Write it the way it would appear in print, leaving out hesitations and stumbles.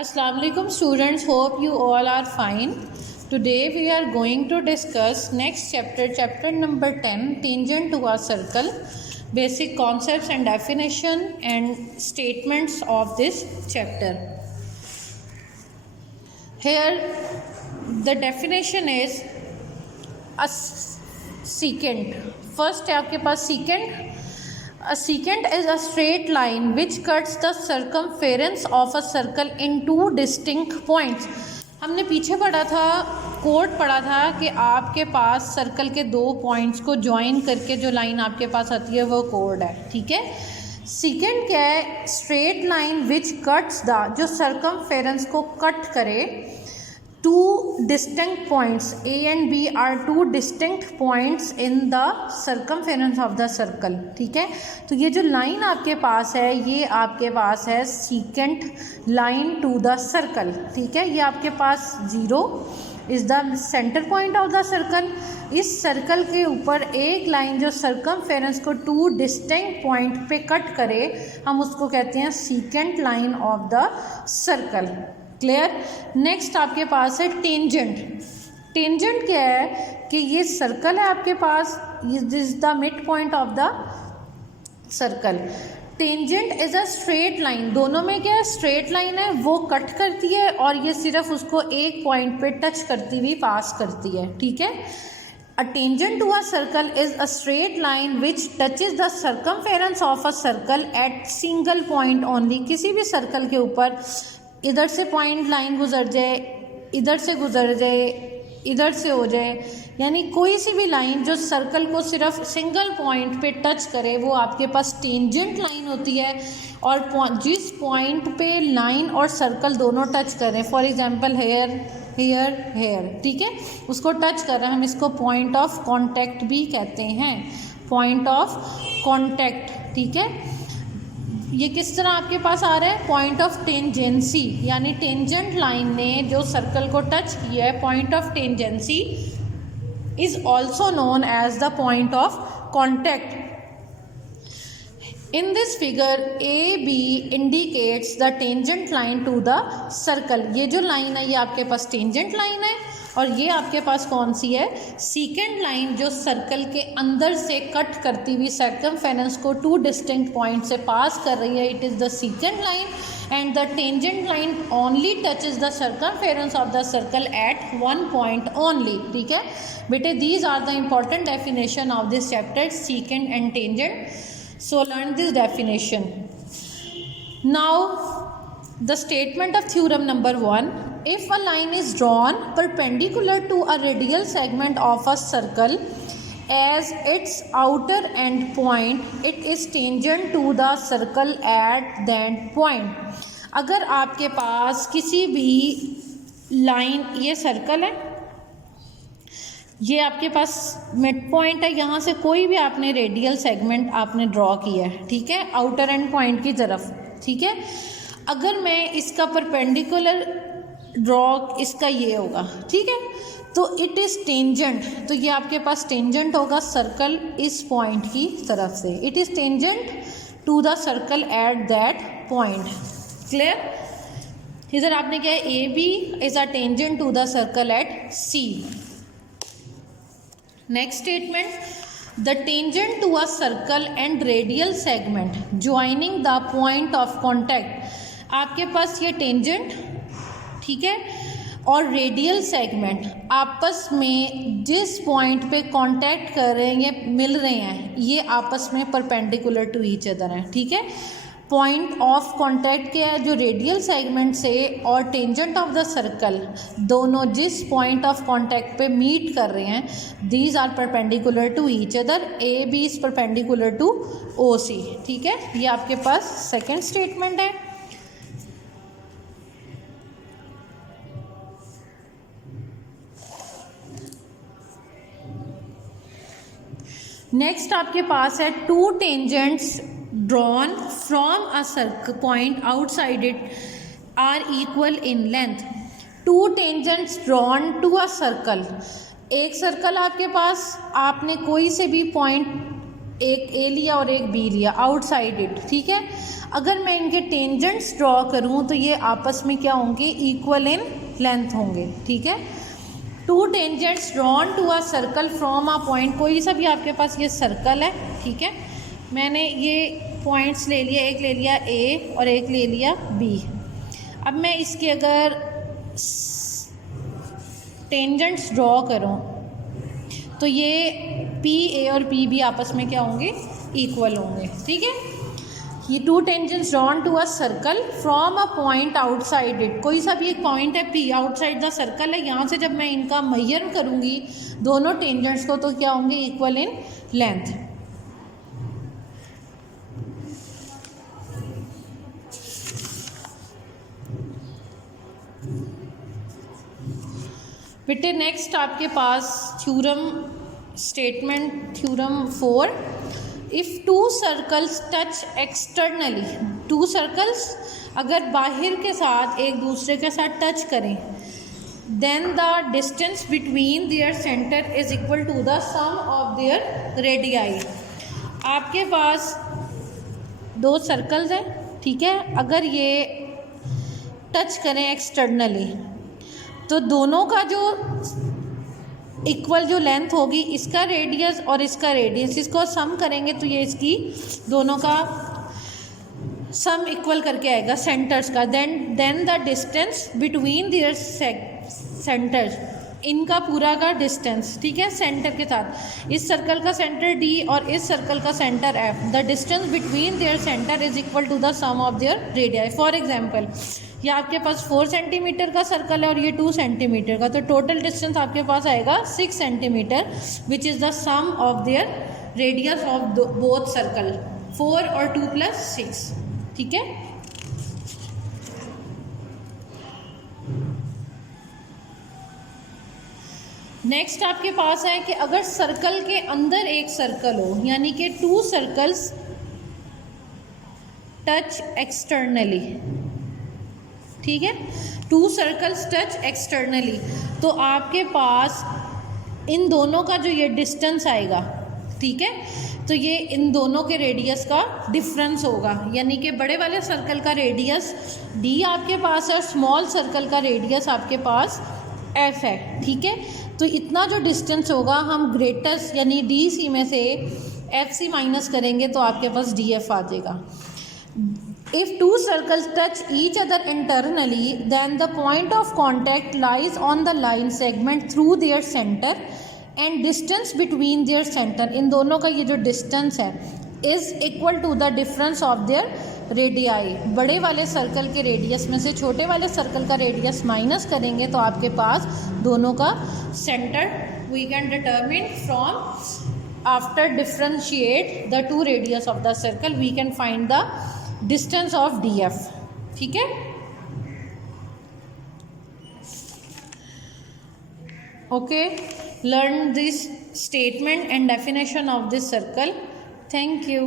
Assalamu alaikum students, hope you all are fine. Today we are going to discuss next chapter number 10, tangent to a circle, basic concepts and definition and statements of this chapter. Here the definition is a secant. First है आपके पास secant. A secant is a straight line which cuts the circumference of a circle in two distinct points. हमने पीछे पढ़ा था, code पढ़ा था कि आपके पास सर्कल के दो पॉइंट्स को ज्वाइन करके जो लाइन आपके पास आती है वो कोड है, ठीक है। सेकेंड क्या है? Straight line which cuts the, जो सर्कमफेरेंस को कट करे, two distinct points A and B are two distinct points in the circumference of the circle, ठीक है। तो ये जो लाइन आपके पास है ये आपके पास है secant line to the circle, ठीक है। ये आपके पास 0 is the center point of the circle. इस सर्कल के ऊपर एक लाइन जो सर्कमफेरेंस को टू डिस्टिंक्ट पॉइंट पे कट करे हम उसको कहते हैं secant line of the circle. Clear. Next आपके पास है टेंजेंट. टेंजेंट क्या है कि ये सर्कल है आपके पास, this is the mid point of the circle. Tangent is a straight line, दोनों में क्या है? स्ट्रेट लाइन है, वो कट करती है और ये सिर्फ उसको एक पॉइंट पे टच करती हुई पास करती है, ठीक है। A tangent to a circle is a straight line which touches the circumference of a circle at single point only. किसी भी सर्कल के ऊपर इधर से पॉइंट लाइन गुजर जाए, इधर से गुजर जाए, इधर से हो जाए, यानी कोई सी भी लाइन जो सर्कल को सिर्फ सिंगल पॉइंट पे टच करे वो आपके पास टेंजेंट लाइन होती है। और जिस पॉइंट पे लाइन और सर्कल दोनों टच करें, for example here here here, ठीक है, उसको टच कर रहे हैं, हम इसको पॉइंट ऑफ कांटेक्ट भी कहते हैं, पॉइंट ऑफ कांटेक्ट, ठीक है। ये किस तरह आपके पास आ रहा है? पॉइंट ऑफ टेंजेंसी, यानी टेंजेंट लाइन ने जो सर्कल को टच किया है, point of tangency is also known as the point of contact. In this figure A B indicates the tangent line to the circle. ये जो लाइन है ये आपके पास टेंजेंट लाइन है और ये आपके पास कौन सी है? सेकेंड लाइन जो सर्कल के अंदर से कट करती हुई सर्कमफेरेंस को टू डिस्टिंक्ट पॉइंट से पास कर रही है, it is the second line. And the tangent line only touches the circumference of the circle at one point only, ठीक है बेटे। These are the important definition of this chapter, second and tangent. So learn this definition. Now the statement of theorem number 1. If a line is drawn perpendicular to a radial segment of a circle as its outer end point, it is tangent to the circle at that point. अगर आपके पास किसी भी line, ये circle है, ये आपके पास mid point है, यहाँ से कोई भी आपने रेडियल सेगमेंट आपने ड्रॉ किया है, ठीक है, आउटर एंड पॉइंट की तरफ, ठीक है। अगर मैं इसका परपेंडिकुलर ड्रॉ, इसका ये होगा, ठीक है, तो इट इज़ टेंजेंट, तो ये आपके पास टेंजेंट होगा सर्कल इस पॉइंट की तरफ से. It is tangent to the circle at that point. Clear. इधर आपने क्या है? A B is a tangent to the circle at C. Next statement. The tangent to a circle and radial segment joining the point of contact. आपके पास ये tangent, ठीक है, और radial segment आपस में जिस पॉइंट पे कांटेक्ट कर रहे हैं, ये मिल रहे हैं, ये आपस में परपेंडिकुलर टू ईच अदर हैं, ठीक है। पॉइंट ऑफ कांटेक्ट क्या है? जो रेडियल सेगमेंट से और टेंजेंट ऑफ द सर्कल दोनों जिस पॉइंट ऑफ कांटेक्ट पे मीट कर रहे हैं, these are perpendicular to each other. A B is perpendicular to O C, ठीक है। ये आपके पास सेकेंड स्टेटमेंट है. नेक्स्ट आपके पास है two tangents drawn from a circle point outside it are equal in length. Two tangents drawn to a circle. एक सर्कल आपके पास, आपने कोई से भी पॉइंट एक ए लिया और एक बी लिया आउटसाइड इट, ठीक है। अगर मैं इनके टेंजेंट्स ड्रॉ करूं तो ये आपस में क्या होंगे, इक्वल इन लेंथ होंगे, ठीक है। Two tangents drawn to a circle from a point, कोई सा भी आपके पास ये सर्कल है, ठीक है। मैंने ये पॉइंट्स ले लिया, एक ले लिया ए और एक ले लिया बी। अब मैं इसके अगर टेंजेंट्स ड्रॉ करूं तो ये पी ए और पी बी आपस में क्या होंगे, इक्वल होंगे, ठीक है। ये two tangents drawn to a circle from a point outside it, कोई सा भी एक पॉइंट है पी आउटसाइड द सर्कल है, यहाँ से जब मैं इनका मेजर करूँगी दोनों टेंजेंट्स को तो क्या होंगे, इक्वल इन लेंथ। बेटे नेक्स्ट आपके पास theorem statement theorem 4, if two circles touch externally, two circles अगर बाहर के साथ एक दूसरे के साथ टच करें, then the distance between their centre is equal to the sum of their radii. आपके पास दो सर्कल्स हैं, ठीक है। अगर ये टच करें एक्सटर्नली तो दोनों का जो इक्वल जो लेंथ होगी, इसका रेडियस और इसका रेडियस, इसको सम करेंगे तो ये इसकी दोनों का सम इक्वल करके आएगा सेंटर्स का। Then the distance between their centres, इनका पूरा का डिस्टेंस, ठीक है, सेंटर के साथ, इस सर्कल का सेंटर डी और इस सर्कल का centre F, the distance between their centre is equal to the sum of their radii. For example ये आपके पास 4 सेंटीमीटर का सर्कल है और ये 2 सेंटीमीटर का, तो टोटल डिस्टेंस आपके पास आएगा 6 centimetre, which is the sum of their radius of both circle, 4 और 2 + 6, ठीक है। नेक्स्ट आपके पास है कि अगर सर्कल के अंदर एक सर्कल हो, यानी कि 2 सर्कल्स टच एक्सटर्नली, ठीक है, 2 सर्कल्स टच एक्सटर्नली, तो आपके पास इन दोनों का जो ये डिस्टेंस आएगा, ठीक है, तो ये इन दोनों के रेडियस का डिफरेंस होगा, यानी कि बड़े वाले सर्कल का रेडियस डी आपके पास है और स्मॉल सर्कल का रेडियस आपके पास एफ है, ठीक है। तो इतना जो डिस्टेंस होगा हम ग्रेटेस्ट यानी डी सी में से एफ सी माइनस करेंगे तो आपके पास डी एफ आ जाएगा। If two circles touch each other internally, then the point of contact lies on the line segment through their center and distance between their center, इन दोनों का ये जो distance है is equal to the difference of their radii। बड़े वाले circle के radius में से छोटे वाले सर्कल का रेडियस माइनस करेंगे तो आपके पास दोनों का centre we can determine from after differentiate the two radius of the circle we can find the distance of D F, ठीक है। Okay, learn this statement and definition of this circle. Thank you.